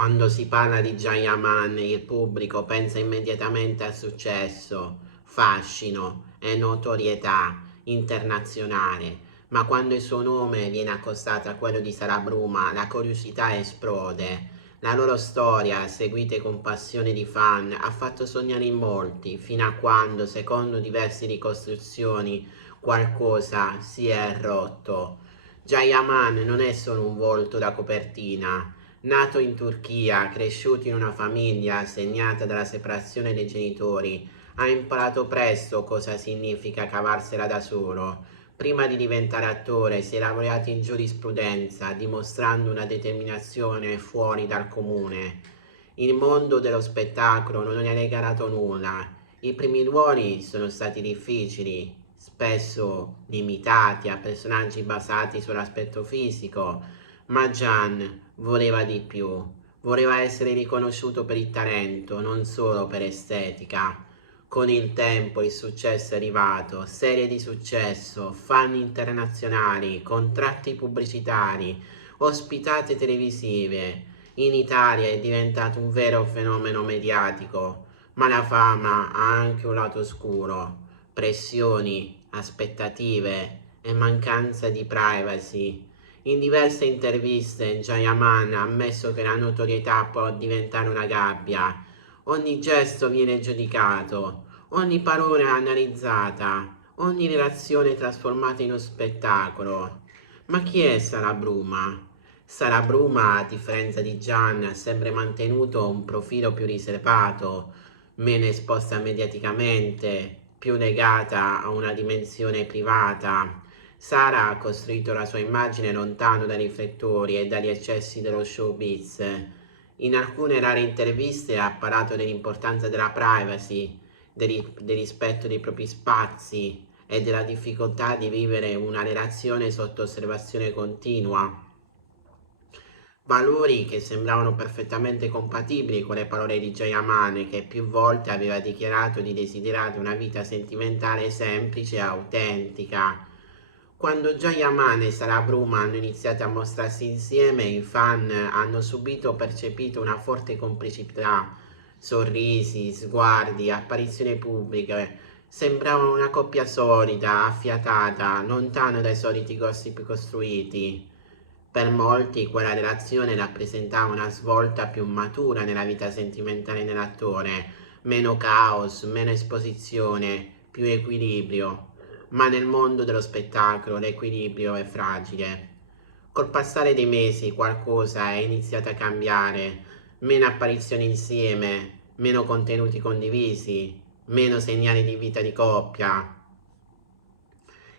Quando si parla di Jayaman, il pubblico pensa immediatamente a successo, fascino e notorietà internazionale, ma quando il suo nome viene accostato a quello di Sara Bruma, la curiosità esplode. La loro storia, seguita con passione di fan, ha fatto sognare in molti, fino a quando, secondo diverse ricostruzioni, qualcosa si è rotto. Jayaman non è solo un volto da copertina. Nato in Turchia, cresciuto in una famiglia segnata dalla separazione dei genitori, ha imparato presto cosa significa cavarsela da solo. Prima di diventare attore si è laureato in giurisprudenza, dimostrando una determinazione fuori dal comune. Il mondo dello spettacolo non gli ha regalato nulla. I primi ruoli sono stati difficili, spesso limitati a personaggi basati sull'aspetto fisico, ma Gian voleva di più. Voleva essere riconosciuto per il talento, non solo per estetica. Con il tempo il successo è arrivato, serie di successo, fan internazionali, contratti pubblicitari, ospitate televisive. In Italia è diventato un vero fenomeno mediatico, ma la fama ha anche un lato oscuro, pressioni, aspettative e mancanza di privacy. In diverse interviste Jayaman ha ammesso che la notorietà può diventare una gabbia. Ogni gesto viene giudicato, ogni parola analizzata, ogni relazione trasformata in uno spettacolo. Ma chi è Sara Bruma? Sara Bruma, a differenza di Gian, ha sempre mantenuto un profilo più riservato, meno esposta mediaticamente, più legata a una dimensione privata. Sara ha costruito la sua immagine lontano dai riflettori e dagli eccessi dello showbiz. In alcune rare interviste ha parlato dell'importanza della privacy, del rispetto dei propri spazi e della difficoltà di vivere una relazione sotto osservazione continua. Valori che sembravano perfettamente compatibili con le parole di Jayamane, che più volte aveva dichiarato di desiderare una vita sentimentale semplice e autentica. Quando Jayamane e Sara Bruma hanno iniziato a mostrarsi insieme, i fan hanno subito percepito una forte complicità. Sorrisi, sguardi, apparizioni pubbliche. Sembravano una coppia solida, affiatata, lontana dai soliti gossip costruiti. Per molti quella relazione rappresentava una svolta più matura nella vita sentimentale dell'attore, meno caos, meno esposizione, più equilibrio. Ma nel mondo dello spettacolo l'equilibrio è fragile. Col passare dei mesi qualcosa è iniziato a cambiare, meno apparizioni insieme, meno contenuti condivisi, meno segnali di vita di coppia.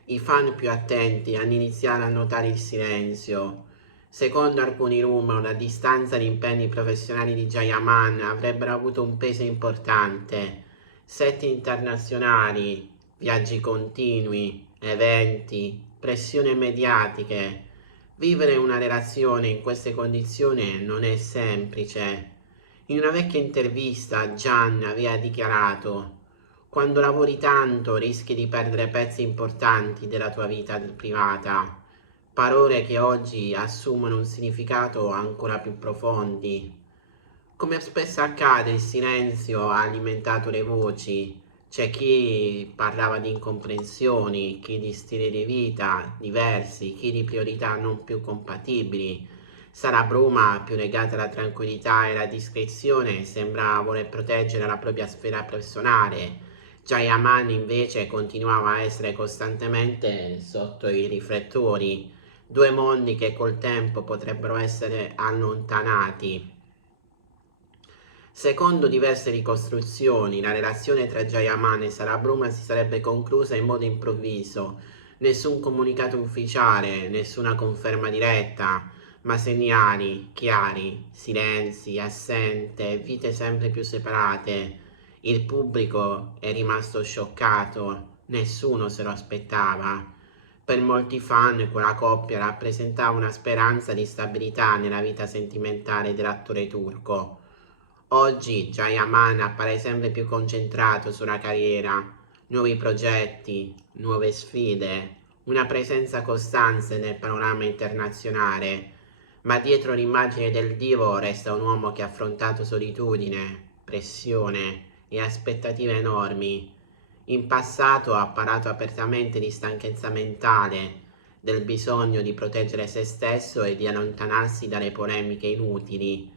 I fan più attenti hanno iniziato a notare il silenzio. Secondo alcuni rumor, la distanza di impegni professionali di Jayaman avrebbero avuto un peso importante. Set internazionali, viaggi continui, eventi, pressioni mediatiche. Vivere una relazione in queste condizioni non è semplice. In una vecchia intervista Gian aveva dichiarato: quando lavori tanto rischi di perdere pezzi importanti della tua vita privata. Parole che oggi assumono un significato ancora più profondi. Come spesso accade, il silenzio ha alimentato le voci. C'è chi parlava di incomprensioni, chi di stili di vita diversi, chi di priorità non più compatibili. Sara Bruma, più legata alla tranquillità e alla discrezione, sembra voler proteggere la propria sfera personale. Jayaman invece continuava a essere costantemente sotto i riflettori, due mondi che col tempo potrebbero essere allontanati. Secondo diverse ricostruzioni, la relazione tra Jayaman e Sara Bruma si sarebbe conclusa in modo improvviso. Nessun comunicato ufficiale, nessuna conferma diretta, ma segnali chiari, silenzi, assente, vite sempre più separate. Il pubblico è rimasto scioccato, nessuno se lo aspettava. Per molti fan quella coppia rappresentava una speranza di stabilità nella vita sentimentale dell'attore turco. Oggi Jayaman appare sempre più concentrato sulla carriera, nuovi progetti, nuove sfide, una presenza costante nel panorama internazionale, ma dietro l'immagine del divo resta un uomo che ha affrontato solitudine, pressione e aspettative enormi. In passato ha parlato apertamente di stanchezza mentale, del bisogno di proteggere se stesso e di allontanarsi dalle polemiche inutili.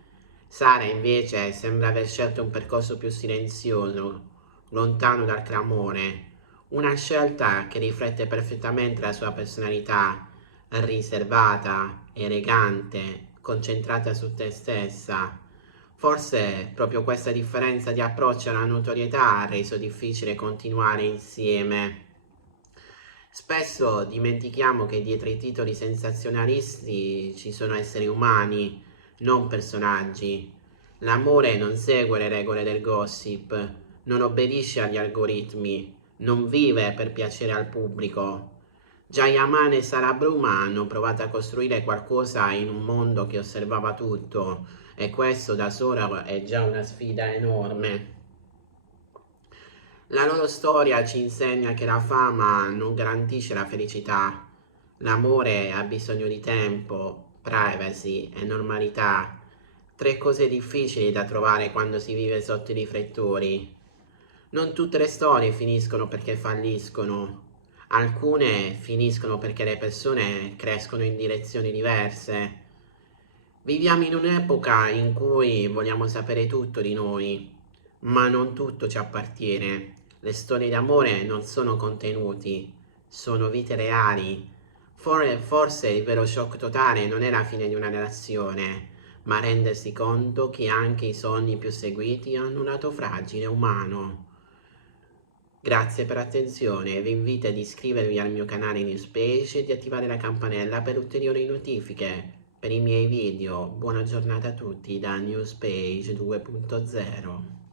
Sara invece sembra aver scelto un percorso più silenzioso, lontano dal clamore, una scelta che riflette perfettamente la sua personalità, riservata, elegante, concentrata su te stessa. Forse proprio questa differenza di approccio alla notorietà ha reso difficile continuare insieme. Spesso dimentichiamo che dietro i titoli sensazionalisti ci sono esseri umani, non personaggi. L'amore non segue le regole del gossip, non obbedisce agli algoritmi, non vive per piacere al pubblico. Jayaman e Sara Bruma hanno provato a costruire qualcosa in un mondo che osservava tutto, e questo da solo è già una sfida enorme. La loro storia ci insegna che la fama non garantisce la felicità. L'amore ha bisogno di tempo, privacy e normalità. Tre cose difficili da trovare quando si vive sotto i riflettori. Non tutte le storie finiscono perché falliscono. Alcune finiscono perché le persone crescono in direzioni diverse. Viviamo in un'epoca in cui vogliamo sapere tutto di noi, ma non tutto ci appartiene. Le storie d'amore non sono contenuti, sono vite reali. Forse il vero shock totale non è la fine di una relazione, ma rendersi conto che anche i sogni più seguiti hanno un lato fragile e umano. Grazie per l'attenzione, vi invito ad iscrivervi al mio canale Newspage e di attivare la campanella per ulteriori notifiche per i miei video. Buona giornata a tutti da Newspage 2.0.